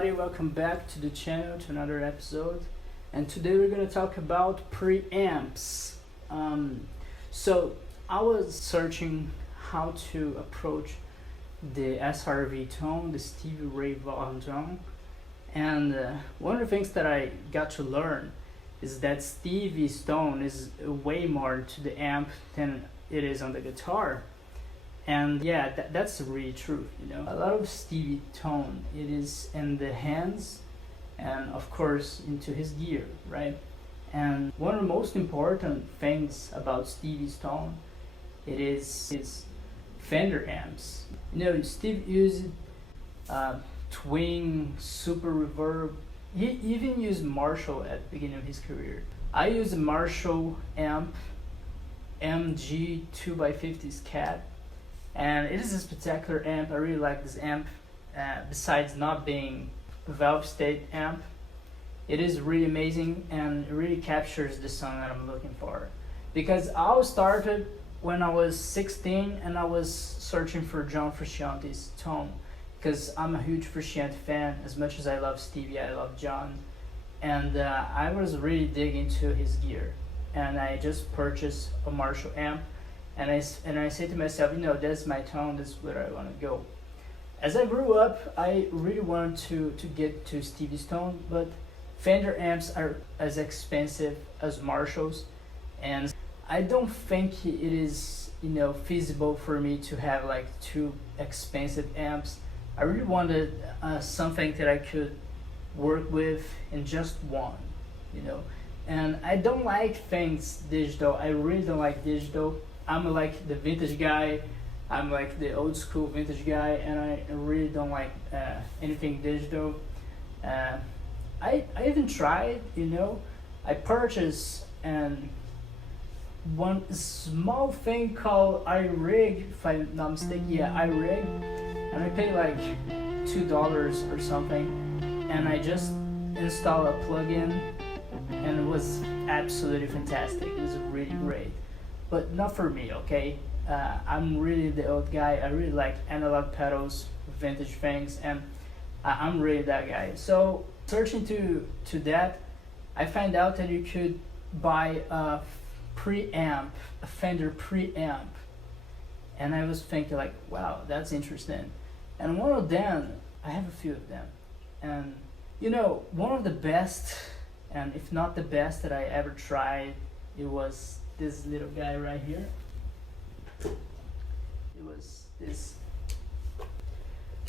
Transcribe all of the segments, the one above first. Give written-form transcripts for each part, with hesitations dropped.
everybody, welcome back to the channel, to another episode. And today we're going to talk about preamps. So I was searching how to approach the SRV tone, the Stevie Vaughan tone. And one of the things that I got to learn is that Stevie's tone is way more to the amp than it is on the guitar. And yeah, that's really true, you know. A lot of Stevie tone, it is in the hands and of course into his gear, right? And one of the most important things about Stevie's tone, it is his Fender amps. You know, Steve used twin, super reverb. He even used Marshall at the beginning of his career. I use a Marshall amp MG 2x50 Cat. And it is a spectacular amp. I really like this amp. Besides not being a valve state amp, it is really amazing and it really captures the sound that I'm looking for. Because I started when I was 16 and I was searching for John Frusciante's tone, because I'm a huge Frusciante fan. As much as I love Stevie, I love John, and I was really digging into his gear, and I just purchased a Marshall amp. And I say to myself, you know, that's my tone, that's where I want to go. As I grew up, I really wanted to get to Stevie's tone, but Fender amps are as expensive as Marshalls, and I don't think it is, you know, feasible for me to have like two expensive amps. I really wanted something that I could work with in just one, you know. And I don't like things digital. I really don't like digital. I'm like the vintage guy, I'm like the old school vintage guy, and I really don't like anything digital. I even tried, you know, I purchased one small thing called iRig, if I'm not mistaken, yeah, iRig, and I paid like $2 or something, and I just installed a plugin, and it was absolutely fantastic. It was really great. But not for me, okay? I'm really the old guy. I really like analog pedals, vintage things, and I'm really that guy. So searching to that, I found out that you could buy a preamp, a Fender preamp. And I was thinking like, wow, that's interesting. And one of them, I have a few of them. And you know, one of the best, and if not the best that I ever tried, it was this little guy right here. It was this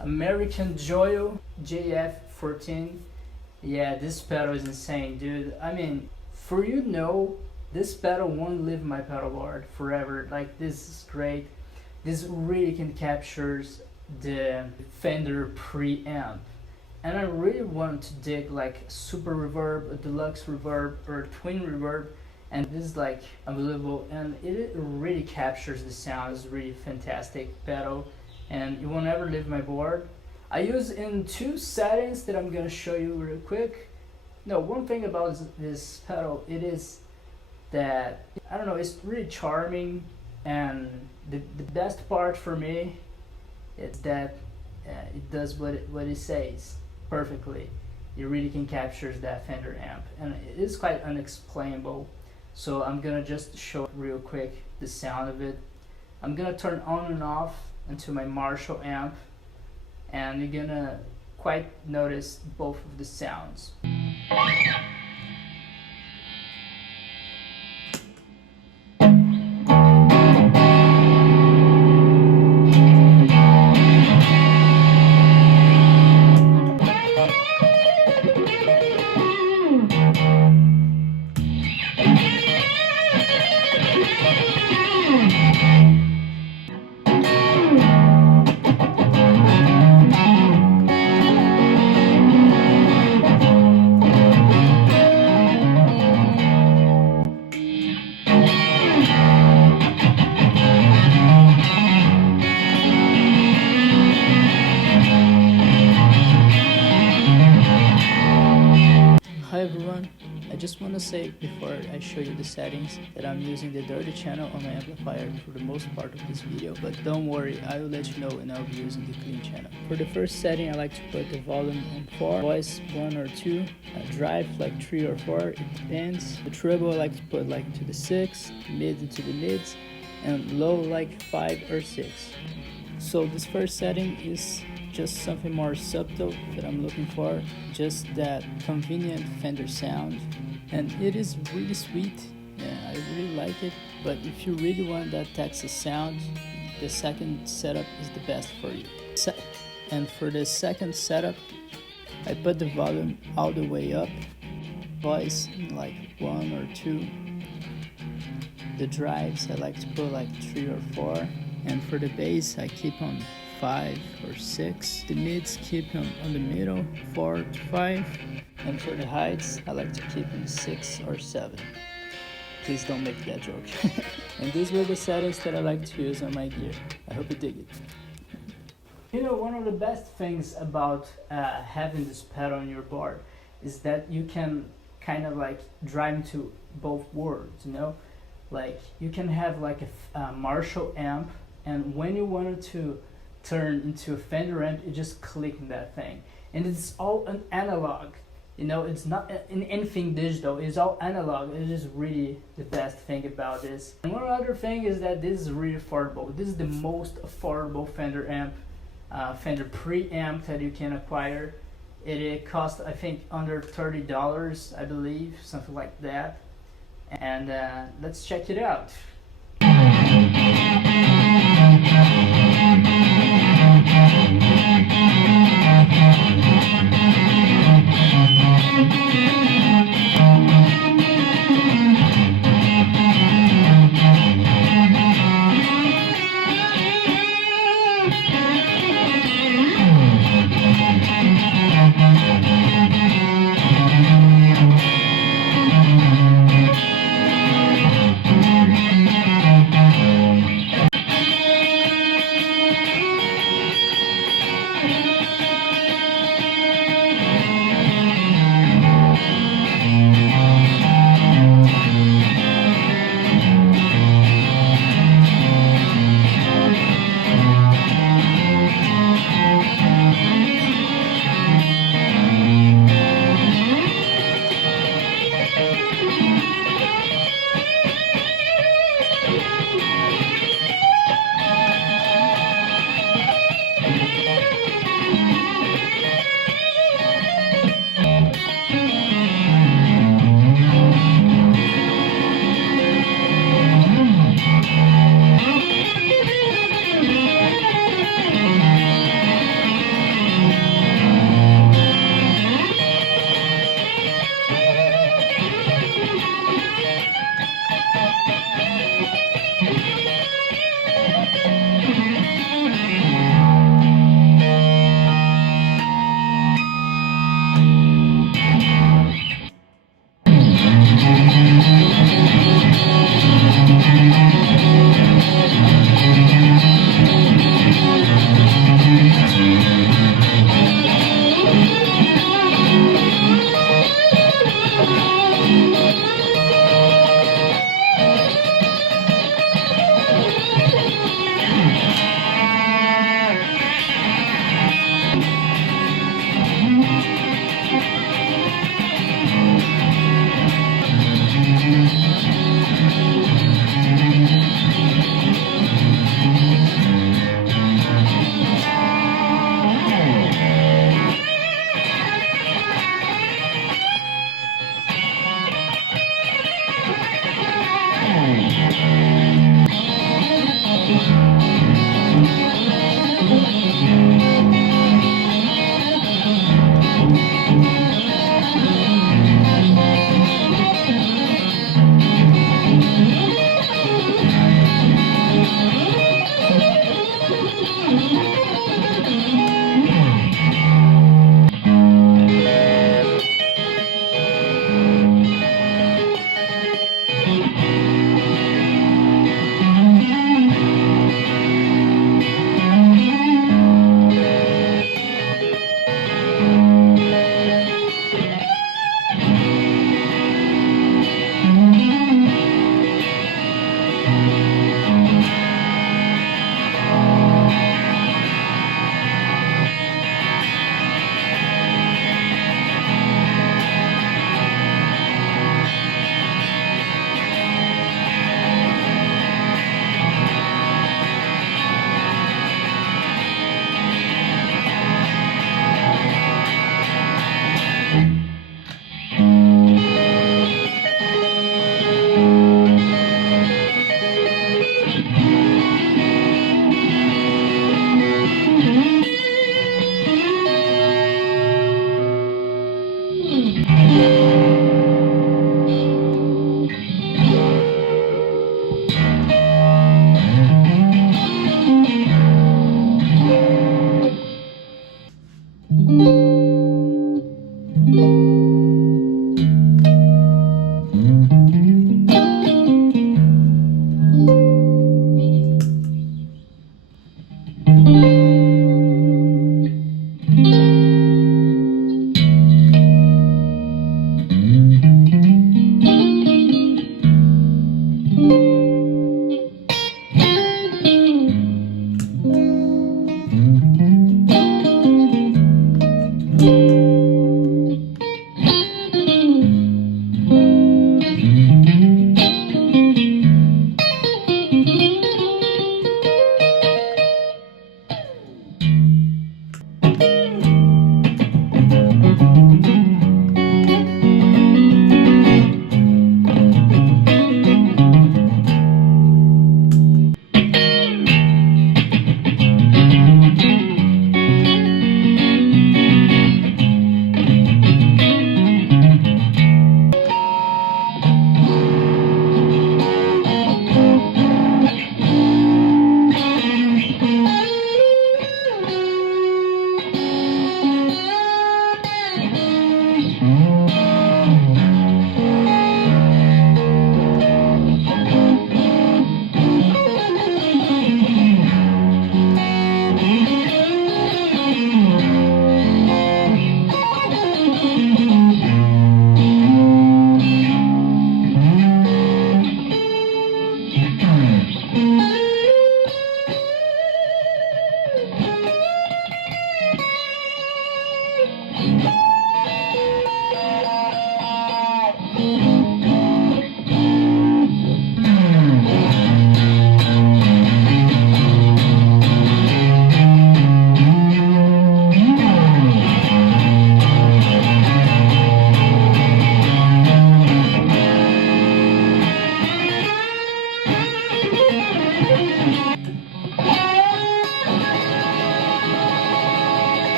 American Joyo JF14. Yeah, this pedal is insane, dude. I mean, for you know, this pedal won't leave my pedal board forever. Like, this is great. This really can capture the Fender preamp. And I really want to dig like super reverb, a deluxe reverb, or a twin reverb. And this is like unbelievable, and it really captures the sound. It's really fantastic pedal, and it won't ever leave my board. I use in two settings that I'm gonna show you real quick. No, one thing about this pedal, it is that, I don't know, it's really charming, and the best part for me is that it does what it says perfectly. It really can capture that Fender amp, and it is quite unexplainable. So I'm gonna just show real quick the sound of it. I'm gonna turn on and off into my Marshall amp, and you're gonna quite notice both of the sounds. Hi everyone, I just want to say before I show you the settings that I'm using the dirty channel on my amplifier for the most part of this video, but don't worry, I will let you know when I'll be using the clean channel. For the first setting, I like to put the volume on 4, voice 1 or 2, drive like 3 or 4, it depends. The treble I like to put like to the 6, mid into the mids, and low like 5 or 6. So this first setting is just something more subtle that I'm looking for, just that convenient Fender sound, and it is really sweet. Yeah, I really like it, but if you really want that Texas sound, the second setup is the best for you. And for the second setup, I put the volume all the way up, voice like 1 or 2. The drives I like to put like 3 or 4, and for the bass I keep on 5 or 6. The mids keep on the middle, 4 to 5, and for the heights I like to keep in 6 or 7. Please don't make that joke. And these were the settings that I like to use on my gear. I hope you dig it. You know, one of the best things about having this pedal on your board is that you can kind of like drive into both worlds, you know? Like you can have like a Marshall amp, and when you wanted to turn into a Fender amp, you just click on that thing, and it's all an analog, you know, it's not in anything digital, it's all analog. It is really the best thing about this. And one other thing is that this is really affordable. This is the most affordable Fender amp, Fender Preamp that you can acquire. It costs, I think, under $30, I believe, something like that. And let's check it out.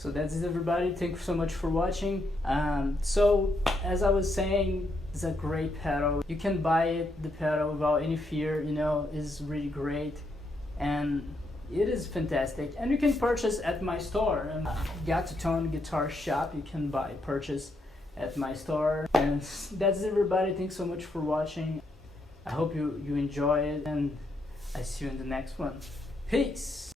So that's it, everybody. Thank you so much for watching. So as I was saying, it's a great pedal. You can buy it, the pedal, without any fear. You know, it's really great, and it is fantastic. And you can purchase at my store, Got to Tone Guitar Shop. You can purchase at my store. And that's it, everybody. Thanks so much for watching. I hope you enjoy it, and I see you in the next one. Peace.